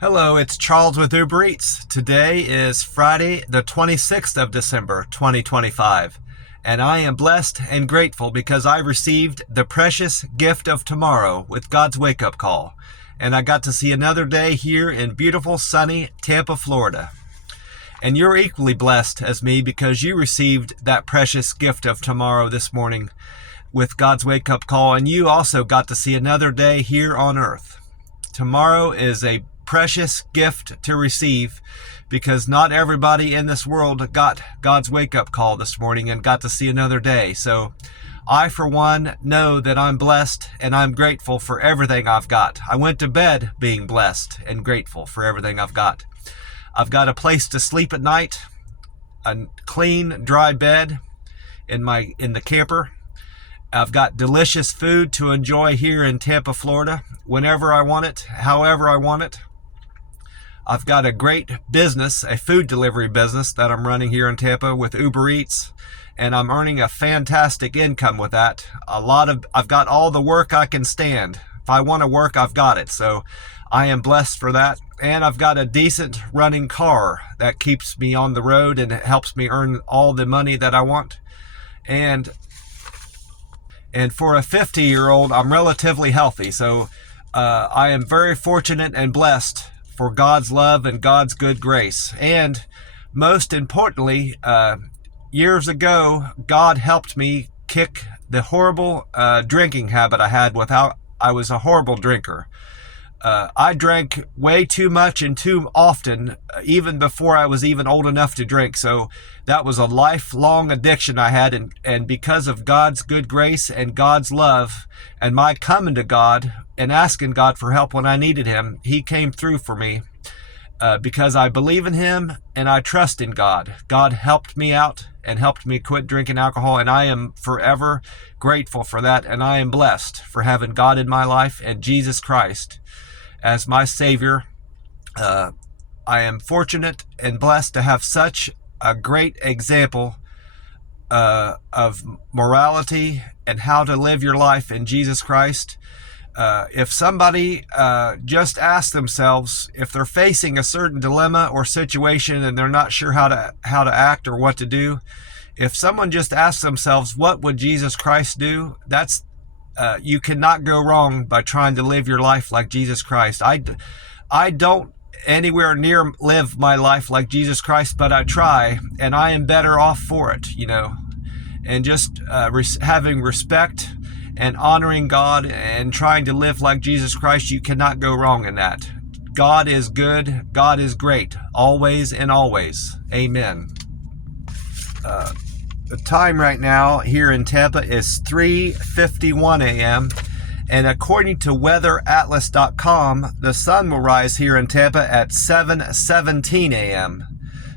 Hello, it's Charles with Uber Eats. Today is Friday, the 26th of December, 2025, and I am blessed and grateful because I received the precious gift of tomorrow with God's wake-up call, and I got to see another day here in beautiful, sunny Tampa, Florida. And you're equally blessed as me because you received that precious gift of tomorrow this morning with God's wake-up call, and you also got to see another day here on earth. Tomorrow is a precious gift to receive because not everybody in this world got God's wake-up call this morning and got to see another day. So I, for one, know that I'm blessed and I'm grateful for everything I've got. I went to bed being blessed and grateful for everything I've got. I've got a place to sleep at night, a clean, dry bed in the camper. I've got delicious food to enjoy here in Tampa, Florida, whenever I want it, however I want it. I've got a great business, a food delivery business that I'm running here in Tampa with Uber Eats, and I'm earning a fantastic income with that. I've got all the work I can stand. If I want to work, I've got it. So I am blessed for that. And I've got a decent running car that keeps me on the road and helps me earn all the money that I want. And for a 50-year-old, I'm relatively healthy. So I am very fortunate and blessed for God's love and God's good grace. And most importantly, years ago, God helped me kick the horrible drinking habit I had I was a horrible drinker. I drank way too much and too often, even before I was even old enough to drink. So that was a lifelong addiction I had. And because of God's good grace and God's love and my coming to God and asking God for help when I needed Him, He came through for me because I believe in Him and I trust in God. God helped me out and helped me quit drinking alcohol, and I am forever grateful for that. And I am blessed for having God in my life and Jesus Christ as my Savior. I am fortunate and blessed to have such a great example of morality and how to live your life in Jesus Christ. If somebody just asks themselves if they're facing a certain dilemma or situation and they're not sure how to act or what to do, if someone just asks themselves, what would Jesus Christ do? That's you cannot go wrong by trying to live your life like Jesus Christ. I don't anywhere near live my life like Jesus Christ, but I try, and I am better off for it, and just having respect and honoring God and trying to live like Jesus Christ, you cannot go wrong in that. God is good. God is great. Always and always. Amen. The time right now here in Tampa is 3:51 a.m. And according to weatheratlas.com, the sun will rise here in Tampa at 7:17 a.m.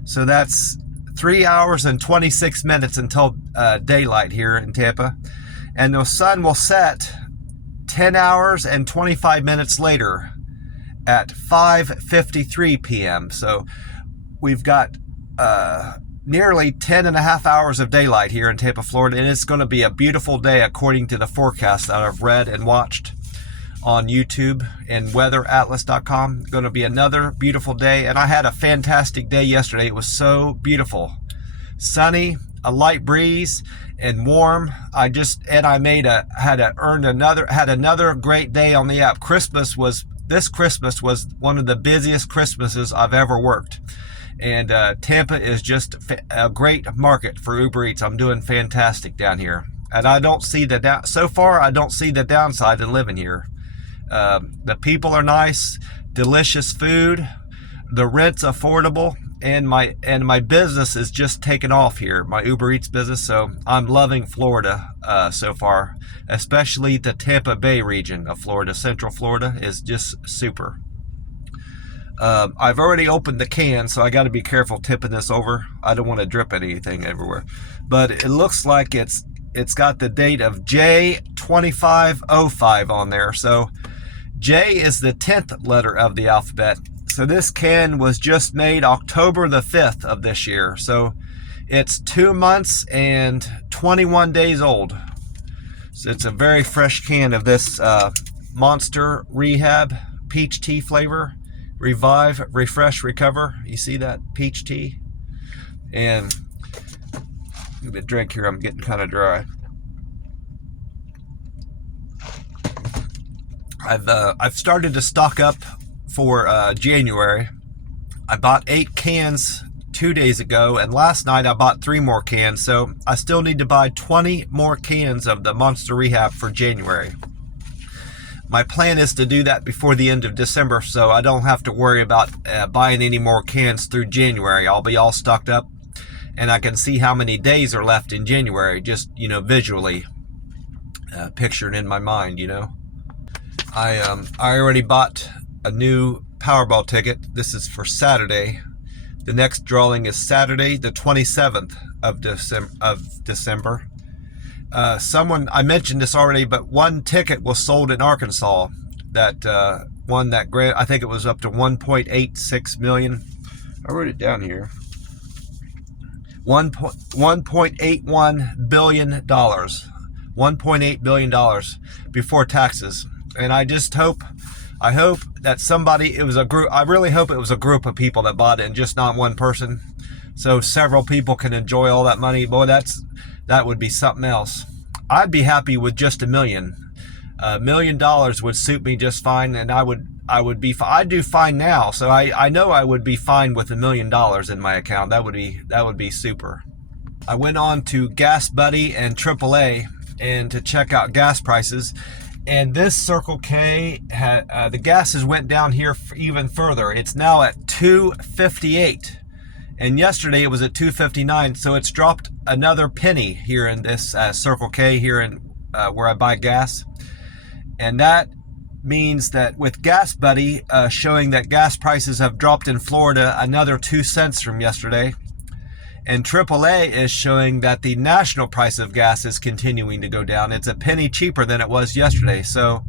So that's 3 hours and 26 minutes until daylight here in Tampa. And the sun will set 10 hours and 25 minutes later at 5:53 p.m. So we've got nearly 10 and a half hours of daylight here in Tampa, Florida, and it's going to be a beautiful day according to the forecast that I've read and watched on YouTube and weatheratlas.com. Going to be another beautiful day, and I had a fantastic day yesterday. It was so beautiful, sunny, a light breeze, and warm. Had another great day on the app. This Christmas was one of the busiest Christmases I've ever worked. And Tampa is just a great market for Uber Eats. I'm doing fantastic down here. And I don't see so far, I don't see the downside in living here. The people are nice, delicious food, the rent's affordable, and my business is just taking off here, my Uber Eats business. So I'm loving Florida so far, especially the Tampa Bay region of Florida. Central Florida is just super. I've already opened the can, so I got to be careful tipping this over. I don't want to drip anything everywhere. But it looks like it's got the date of J2505 on there. So J is the 10th letter of the alphabet. So this can was just made October the 5th of this year. So it's 2 months and 21 days old. So it's a very fresh can of this Monster Rehab peach tea flavor. Revive, refresh, recover. You see that peach tea? And give me a drink here. I'm getting kind of dry. I've started to stock up for January. I bought 8 cans 2 days ago, and last night I bought 3 more cans, so I still need to buy 20 more cans of the Monster Rehab for January. My plan is to do that before the end of December, so I don't have to worry about buying any more cans through January. I'll be all stocked up, and I can see how many days are left in January, just, visually pictured in my mind, I already bought a new Powerball ticket. This is for Saturday. The next drawing is Saturday, the 27th of December. I mentioned this already, but one ticket was sold in Arkansas that won that grant. I think it was up to 1.86 million. I wrote it down here. $1.81 billion. $1.8 billion before taxes. And I hope that somebody, it was a group, I really hope it was a group of people that bought it and just not one person. So several people can enjoy all that money. Boy, that would be something else. I'd be happy with just $1 million. $1 million would suit me just fine, and I'd do fine now. So I know I would be fine with $1 million in my account. That would be super. I went on to Gas Buddy and AAA and to check out gas prices. And this Circle K, the gases went down here even further. It's now at $2.58. And yesterday it was at $2.59, so it's dropped another penny here in this Circle K here in where I buy gas. And that means that with Gas Buddy showing that gas prices have dropped in Florida another 2 cents from yesterday, and AAA is showing that the national price of gas is continuing to go down. It's a penny cheaper than it was yesterday. So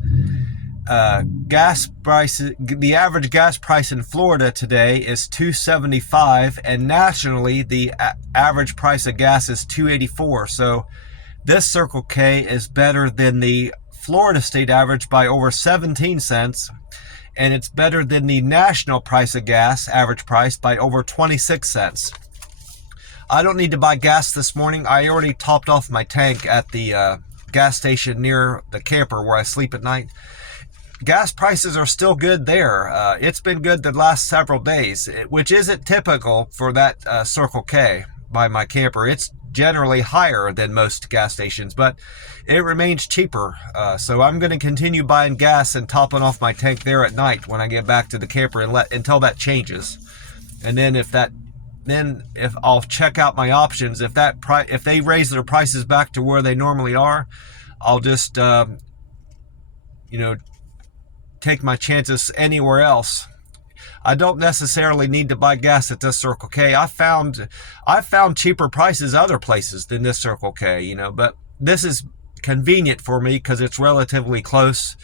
gas prices, the average gas price in Florida today is $2.75, and nationally the average price of gas is $2.84. So this Circle K is better than the Florida state average by over 17 cents, and it's better than the national price of gas, average price, by over 26 cents. I don't need to buy gas this morning. I already topped off my tank at the gas station near the camper where I sleep at night. Gas prices are still good there. It's been good the last several days, which isn't typical for that Circle K by my camper. It's generally higher than most gas stations, but it remains cheaper. So I'm going to continue buying gas and topping off my tank there at night when I get back to the camper until that changes. And then if I'll check out my options. If they raise their prices back to where they normally are, I'll just take my chances anywhere else. I don't necessarily need to buy gas at this Circle K. I found cheaper prices other places than this Circle K, but this is convenient for me because it's relatively close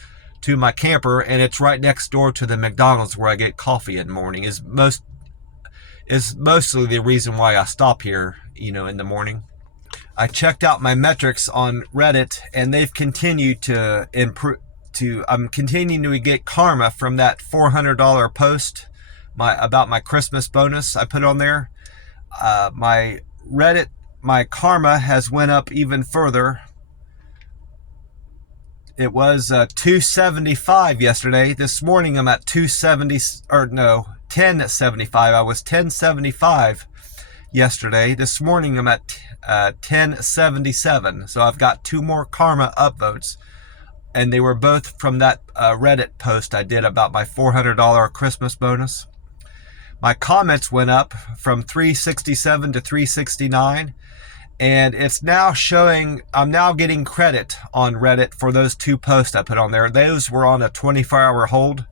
to my camper, and it's right next door to the McDonald's where I get coffee in the morning. Is mostly the reason why I stop here, in the morning. I checked out my metrics on Reddit, and they've continued to improve. I'm continuing to get karma from that $400 post about my Christmas bonus I put on there. My karma has went up even further. It was 275 yesterday. This morning I'm at 1075. I was 1075 yesterday. This morning I'm at 1077. So I've got 2 more karma upvotes. And they were both from that Reddit post I did about my $400 Christmas bonus. My comments went up from 367 to 369. And it's now showing, I'm now getting credit on Reddit for those 2 posts I put on there. Those were on a 24-hour hold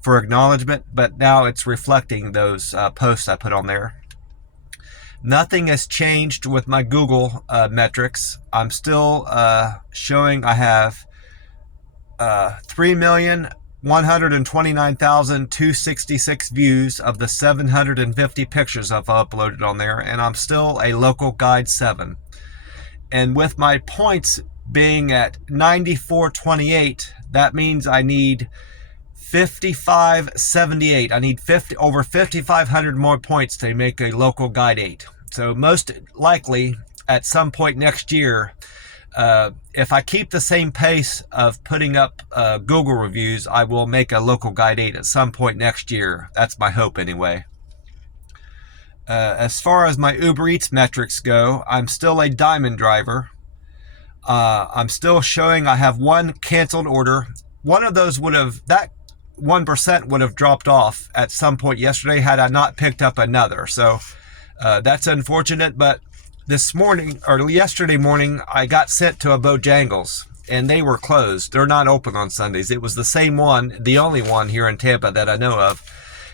for acknowledgement, but now it's reflecting those posts I put on there. Nothing has changed with my Google metrics. I'm still showing I have 3,129,266 views of the 750 pictures I've uploaded on there, and I'm still a local guide 7. And with my points being at 94.28, that means I need 5578. I need over 5,500 more points to make a local guide 8. So most likely at some point next year, if I keep the same pace of putting up Google reviews, I will make a local guide 8 at some point next year. That's my hope anyway. As far as my Uber Eats metrics go, I'm still a diamond driver. I'm still showing I have one canceled order. One of those that 1% would have dropped off at some point yesterday had I not picked up another. So that's unfortunate, but yesterday morning, I got sent to a Bojangles, and they were closed. They're not open on Sundays. It was the same one, the only one here in Tampa that I know of,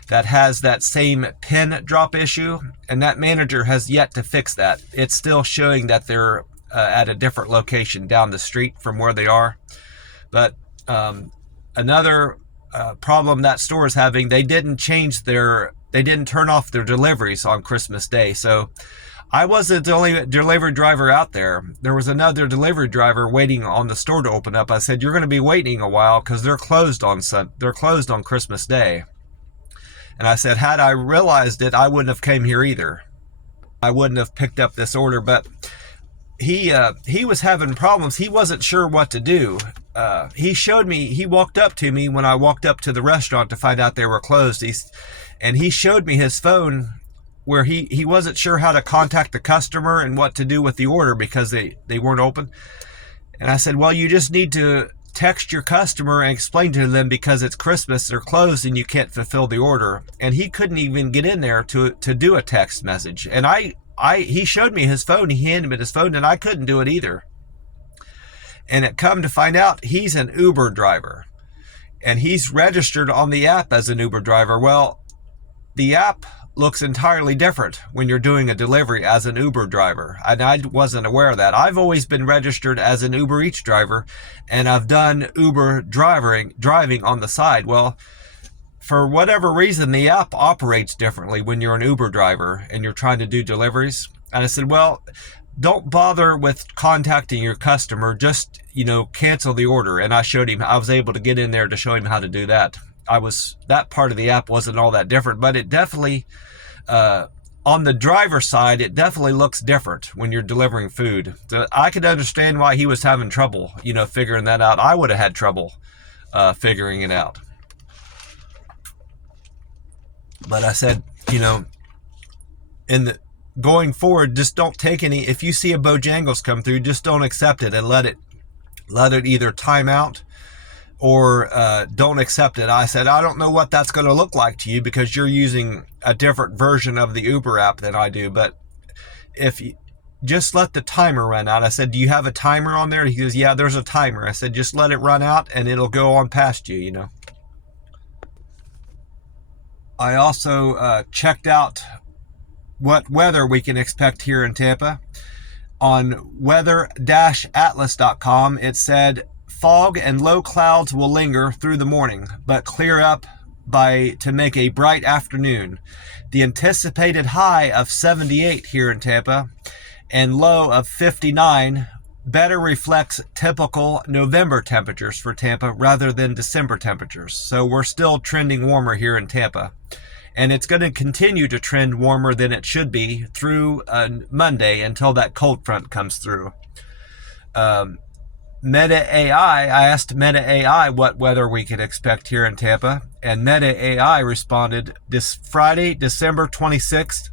that has that same pin drop issue, and that manager has yet to fix that. It's still showing that they're at a different location down the street from where they are. But another problem that store is having, they didn't turn off their deliveries on Christmas Day. So I wasn't the only delivery driver out there. There was another delivery driver waiting on the store to open up. I said, you're going to be waiting a while because they're closed on Christmas Day. And I said, had I realized it, I wouldn't have came here either. I wouldn't have picked up this order. But he was having problems. He wasn't sure what to do. He walked up to me when I walked up to the restaurant to find out they were closed. And he showed me his phone where he wasn't sure how to contact the customer and what to do with the order because they weren't open. And I said, well, you just need to text your customer and explain to them because it's Christmas, they're closed and you can't fulfill the order. And he couldn't even get in there to do a text message. And he showed me his phone, he handed me his phone, and I couldn't do it either. And it come to find out he's an Uber driver. And he's registered on the app as an Uber driver. Well, the app looks entirely different when you're doing a delivery as an Uber driver. And I wasn't aware of that. I've always been registered as an Uber Eats driver, and I've done Uber driving on the side. Well, for whatever reason, the app operates differently when you're an Uber driver and you're trying to do deliveries. And I said, well, don't bother with contacting your customer. Just, cancel the order. And I was able to get in there to show him how to do that. That part of the app wasn't all that different, but it definitely, on the driver side, it definitely looks different when you're delivering food. So I could understand why he was having trouble, figuring that out. I would have had trouble figuring it out. But I said, going forward, just don't take any. If you see a Bojangles come through, just don't accept it and let it either time out or don't accept it. I said, I don't know what that's going to look like to you because you're using a different version of the Uber app than I do. But if you just let the timer run out. I said, do you have a timer on there? He goes, yeah, there's a timer. I said, just let it run out and it'll go on past you, I also checked out what weather we can expect here in Tampa. On weather-atlas.com, it said, fog and low clouds will linger through the morning, but clear up to make a bright afternoon. The anticipated high of 78 here in Tampa and low of 59 better reflects typical November temperatures for Tampa rather than December temperatures. So we're still trending warmer here in Tampa. And it's going to continue to trend warmer than it should be through Monday until that cold front comes through. Meta AI, I asked Meta AI what weather we could expect here in Tampa, and Meta AI responded, this Friday, December 26th,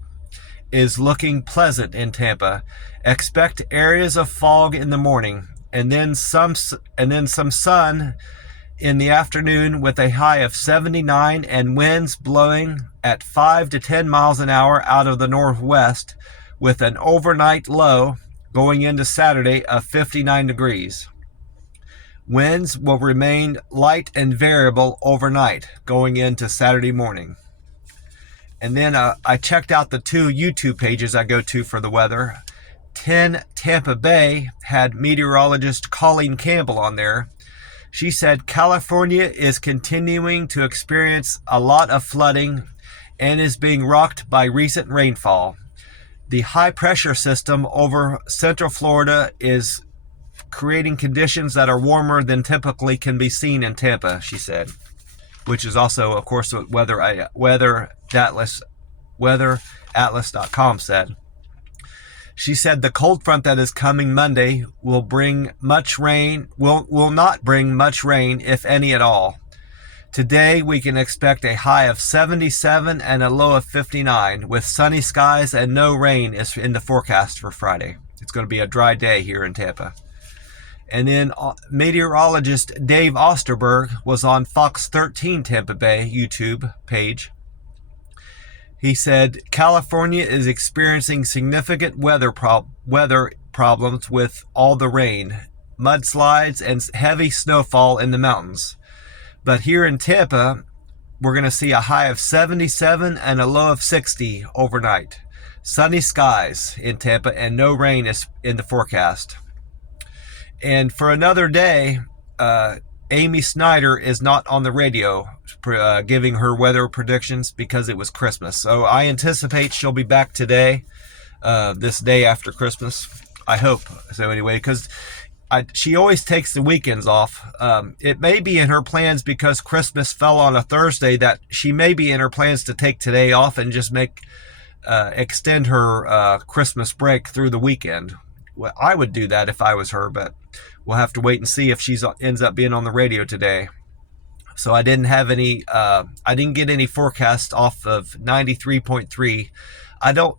is looking pleasant in Tampa. Expect areas of fog in the morning, and then some sun in the afternoon with a high of 79 and winds blowing at 5 to 10 miles an hour out of the northwest with an overnight low going into Saturday of 59 degrees. Winds will remain light and variable overnight going into Saturday morning. And then I checked out the 2 YouTube pages I go to for the weather. 10 Tampa Bay had meteorologist Colleen Campbell on there. She said California is continuing to experience a lot of flooding and is being rocked by recent rainfall. The high pressure system over central Florida is creating conditions that are warmer than typically can be seen in Tampa, she said. which is also, of course, what weatheratlas.com said. She said the cold front that is coming Monday will bring much rain, will not bring much rain, if any at all. Today we can expect a high of 77 and a low of 59 with sunny skies, and no rain is in the forecast for Friday. It's going to be a dry day here in Tampa. And then meteorologist Dave Osterberg was on Fox 13 Tampa Bay YouTube page. He said California is experiencing significant weather problems with all the rain, mudslides, and heavy snowfall in the mountains. But here in Tampa, we're going to see a high of 77 and a low of 60 overnight. Sunny skies in Tampa and no rain is in the forecast. And for another day, Amy Snyder is not on the radio giving her weather predictions because it was Christmas. So I anticipate she'll be back today, this day after Christmas. I hope so anyway, because she always takes the weekends off. It may be in her plans because Christmas fell on a Thursday that she may be in her plans to take today off and just extend her Christmas break through the weekend. Well, I would do that if I was her, but we'll have to wait and see if she ends up being on the radio today. So I didn't have any, I didn't get any forecasts off of 93.3.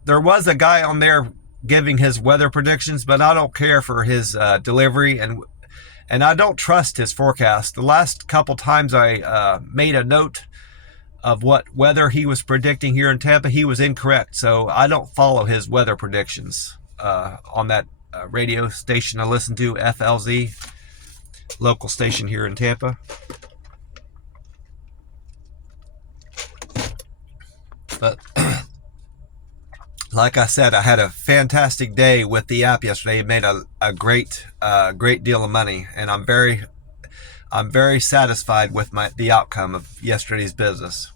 There was a guy on there giving his weather predictions, but I don't care for his delivery, and I don't trust his forecast. The last couple times I made a note of what weather he was predicting here in Tampa, he was incorrect. So I don't follow his weather predictions on that radio station I listen to, FLZ, local station here in Tampa. But like I said, I had a fantastic day with the app yesterday. It made a great deal of money, and I'm very satisfied with the outcome of yesterday's business.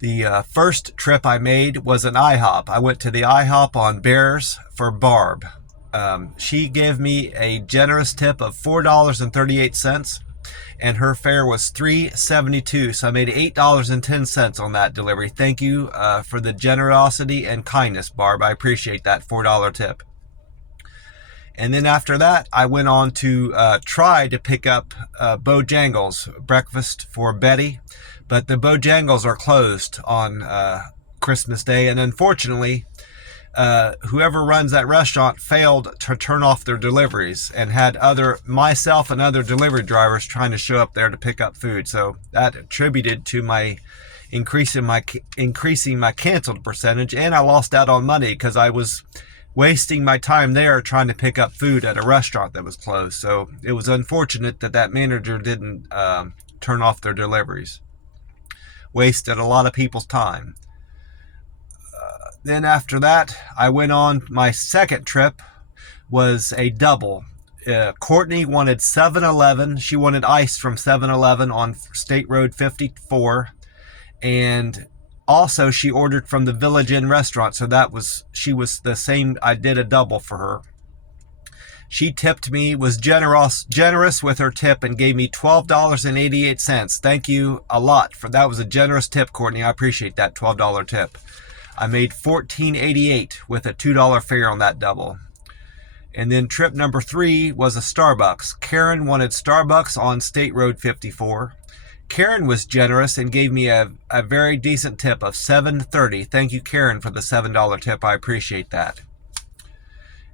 The first trip I made was an IHOP. I went to the IHOP on Bears for Barb. She gave me a generous tip of $4.38, and her fare was $3.72. So I made $8.10 on that delivery. Thank you for the generosity and kindness, Barb. I appreciate that $4 tip. And then after that, I went on to try to pick up Bojangles breakfast for Betty, but the Bojangles are closed on Christmas Day, and unfortunately, whoever runs that restaurant failed to turn off their deliveries and had myself and other delivery drivers trying to show up there to pick up food. So that attributed to my increasing my canceled percentage, and I lost out on money because I was wasting my time there trying to pick up food at a restaurant that was closed. So it was unfortunate that manager didn't turn off their deliveries. Wasted a lot of people's time. Then after that, I went on my second trip, was a double. Courtney wanted 7-Eleven. She wanted ice from 7-Eleven on State Road 54. And also she ordered from the Village Inn restaurant. So she was the same. I did a double for her. She tipped me, was generous with her tip, and gave me $12.88. Thank you a lot for that. Was a generous tip, Courtney. I appreciate that $12 tip. I made $14.88 with a $2 fare on that double. And then trip number 3 was a Starbucks. Karen wanted Starbucks on State Road 54. Karen was generous and gave me a very decent tip of $7.30. Thank you, Karen, for the $7 tip. I appreciate that.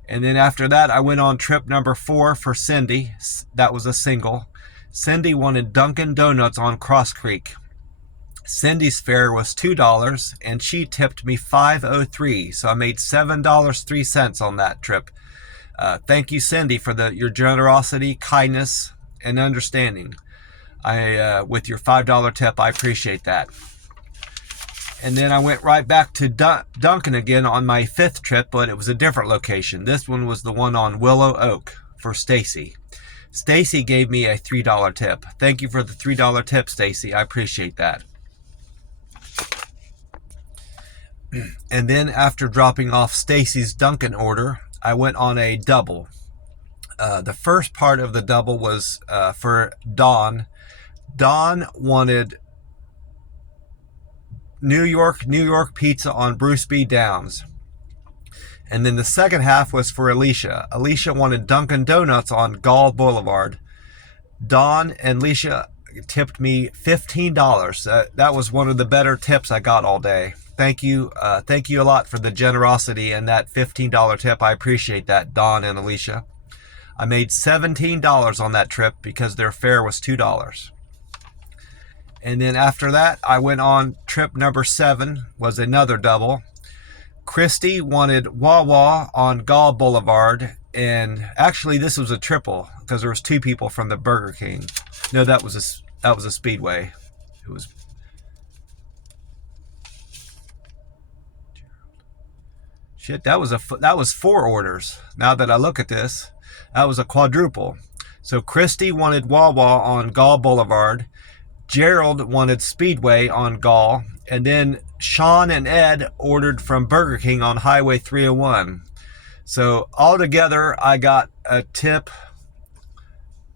And then after that, I went on trip number 4 for Cindy. That was a single. Cindy wanted Dunkin' Donuts on Cross Creek. Cindy's fare was $2, and she tipped me $5.03. So I made $7.03 on that trip. Thank you, Cindy, for your generosity, kindness, and understanding. With your $5 tip, I appreciate that. And then I went right back to Dunkin' again on my 5th trip, but it was a different location. This one was the one on Willow Oak for Stacy. Stacy gave me a $3 tip. Thank you for the $3 tip, Stacy. I appreciate that. And then after dropping off Stacy's Dunkin' order, I went on a double. The first part of the double was for Dawn. Don wanted New York pizza on Bruce B. Downs. And then the second half was for Alicia. Alicia wanted Dunkin' Donuts on Gall Boulevard. Don and Alicia tipped me $15. That was one of the better tips I got all day. Thank you. Thank you a lot for the generosity and that $15 tip. I appreciate that, Don and Alicia. I made $17 on that trip because their fare was $2. And then after that, I went on trip number 7, was another double. Christy wanted Wawa on Gall Boulevard, and actually this was a triple because there was 2 people from the Burger King. No, that was a Speedway. It was shit. That was 4 orders. Now that I look at this, that was a quadruple. So Christy wanted Wawa on Gall Boulevard. Gerald wanted Speedway on Gall, and then Sean and Ed ordered from Burger King on Highway 301. So altogether, I got a tip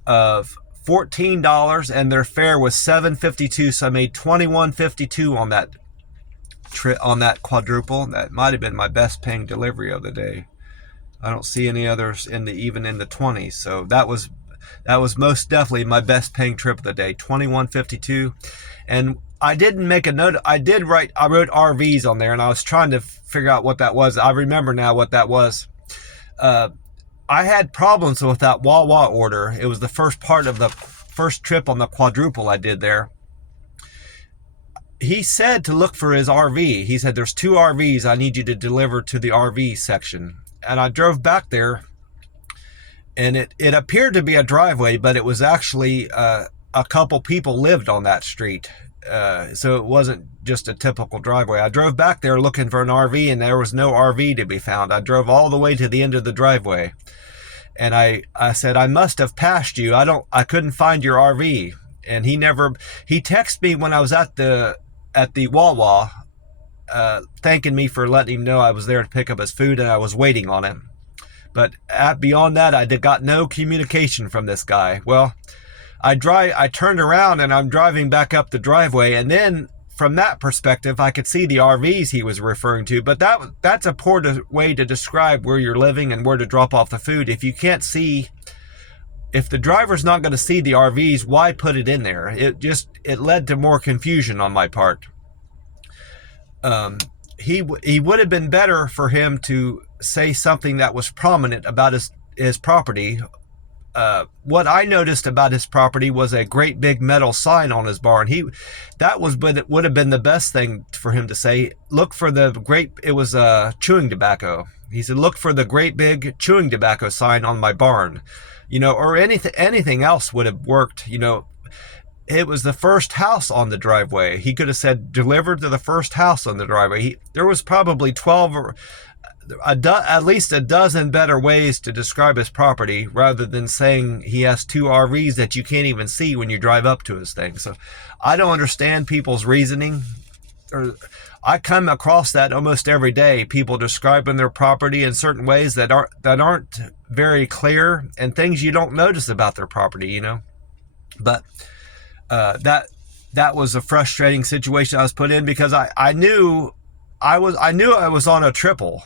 of $14, and their fare was $7.52. So I made $21.52 on that trip, on that quadruple. That might have been my best paying delivery of the day. I don't see any others even in the 20s. So that was most definitely my best paying trip of the day, $21.52. And I didn't make a note. I wrote RVs on there, and I was trying to figure out what that was. I remember now what that was. I had problems with that Wawa order. It was the first part of the first trip on the quadruple I did there. He said to look for his RV. He said, there's 2 RVs I need you to deliver to the RV section. And I drove back there, and it appeared to be a driveway, but it was actually a couple people lived on that street. So it wasn't just a typical driveway. I drove back there looking for an RV, and there was no RV to be found. I drove all the way to the end of the driveway, and I said, I must have passed you. I couldn't find your RV. And he texted me when I was at the Wawa, thanking me for letting him know I was there to pick up his food and I was waiting on him. But beyond that, I got no communication from this guy. Well, I turned around and I'm driving back up the driveway, and then from that perspective, I could see the RVs he was referring to. But that's a poor way to describe where you're living and where to drop off the food. If you can't see, if the driver's not going to see the RVs, why put it in there? It led to more confusion on my part. He would have been better for him to say something that was prominent about his property. What I noticed about his property was a great big metal sign on his barn. But it would have been the best thing for him to say. Look for it was chewing tobacco. He said, look for the great big chewing tobacco sign on my barn, or anything else would have worked. It was the first house on the driveway. He could have said, delivered to the first house on the driveway. There was probably 12 or at least a dozen better ways to describe his property, rather than saying he has 2 RVs that you can't even see when you drive up to his thing. So I don't understand people's reasoning. I come across that almost every day, people describing their property in certain ways that aren't very clear, and things you don't notice about their property, But that was a frustrating situation I was put in, because I knew I was on a triple,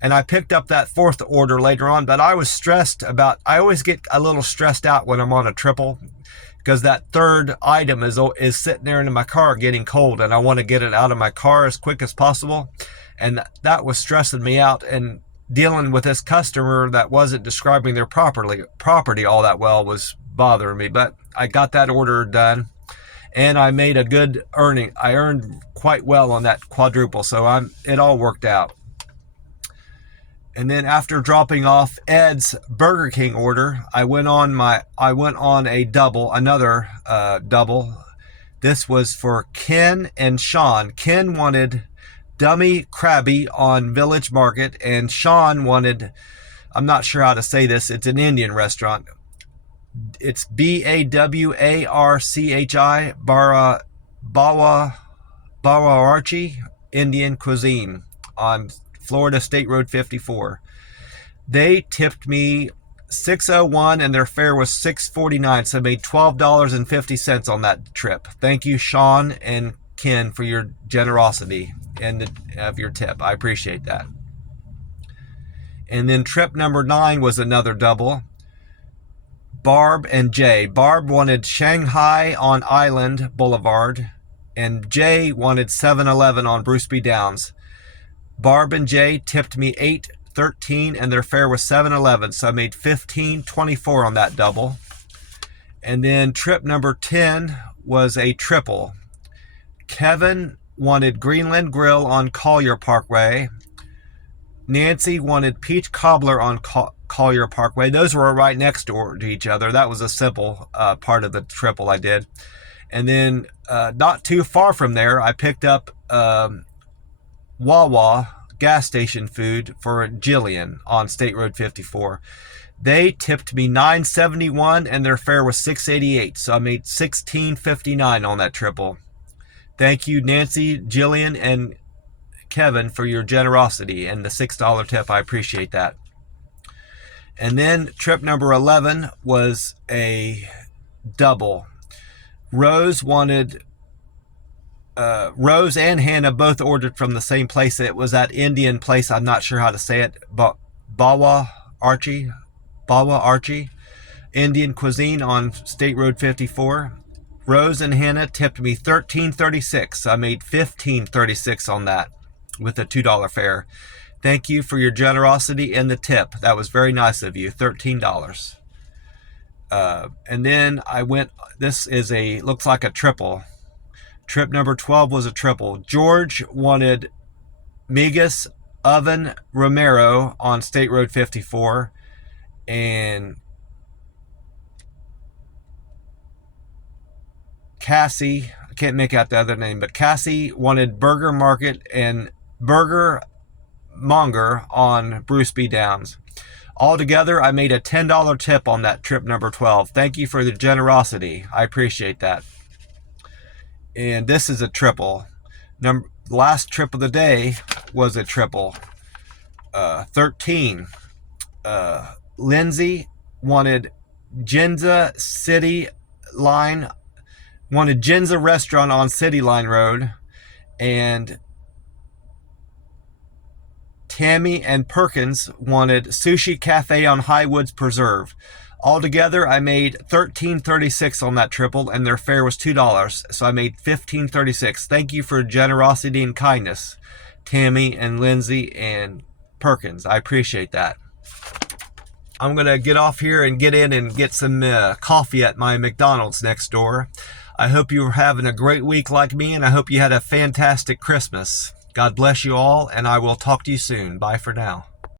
and I picked up that 4th order later on, but I was stressed about, I always get a little stressed out when I'm on a triple, because that 3rd item is sitting there in my car getting cold, and I want to get it out of my car as quick as possible. And that was stressing me out, and dealing with this customer that wasn't describing their property all that well was bothering me. But I got that order done, and I made a good earning. I earned quite well on that quadruple, so it all worked out. And then after dropping off Ed's Burger King order, I went on another double. This was for Ken and Sean. Ken wanted Dummy Krabby on Village Market, and Sean wanted, I'm not sure how to say this, it's an Indian restaurant. It's Bawarchi, Bawarchi Indian cuisine on Florida State Road 54. They tipped me 601 and their fare was $6.49, so I made $12.50 on that trip. Thank you, Sean and Ken, for your generosity and of your tip. I appreciate that. And then trip number 9 was another double. Barb and Jay. Barb wanted Shanghai on Island Boulevard, and Jay wanted 7-Eleven on Bruce B. Downs. Barb and Jay tipped me $8.13 and their fare was 7-Eleven, so I made $15.24 on that double. And then trip number 10 was a triple. Kevin wanted Greenland Grill on Collier Parkway. Nancy wanted Peach Cobbler on Collier Parkway. Those were right next door to each other. That was a simple part of the triple I did. And then not too far from there, I picked up Wawa gas station food for Jillian on State Road 54. They tipped me $9.71 and their fare was $6.88, so I made $16.59 on that triple. Thank you, Nancy, Jillian, and Kevin, for your generosity and the $6 tip. I appreciate that. And then trip number 11 was a double. Rose and Hannah both ordered from the same place. It was that Indian place. I'm not sure how to say it. Bawa Archie, Indian cuisine on State Road 54. Rose and Hannah tipped me $13.36. I made $15.36 on that with a $2 fare. Thank you for your generosity and the tip. That was very nice of you. $13. And then I went, this is looks like a triple. Trip number 12 was a triple. George wanted Migas Oven Romero on State Road 54. And Cassie, I can't make out the other name, but Cassie wanted Burger Market and Burger Monger on Bruce B. Downs. Altogether, I made a $10 tip on that trip number 12. Thank you for the generosity. I appreciate that. And this is a triple. Last trip of the day was a triple. 13. Lindsay wanted Ginza Restaurant on City Line Road, and Tammy and Perkins wanted Sushi Cafe on Highwoods Preserve. Altogether, I made $13.36 on that triple, and their fare was $2, so I made $15.36. Thank you for generosity and kindness, Tammy and Lindsay and Perkins. I appreciate that. I'm going to get off here and get in and get some coffee at my McDonald's next door. I hope you're having a great week like me, and I hope you had a fantastic Christmas. God bless you all, and I will talk to you soon. Bye for now.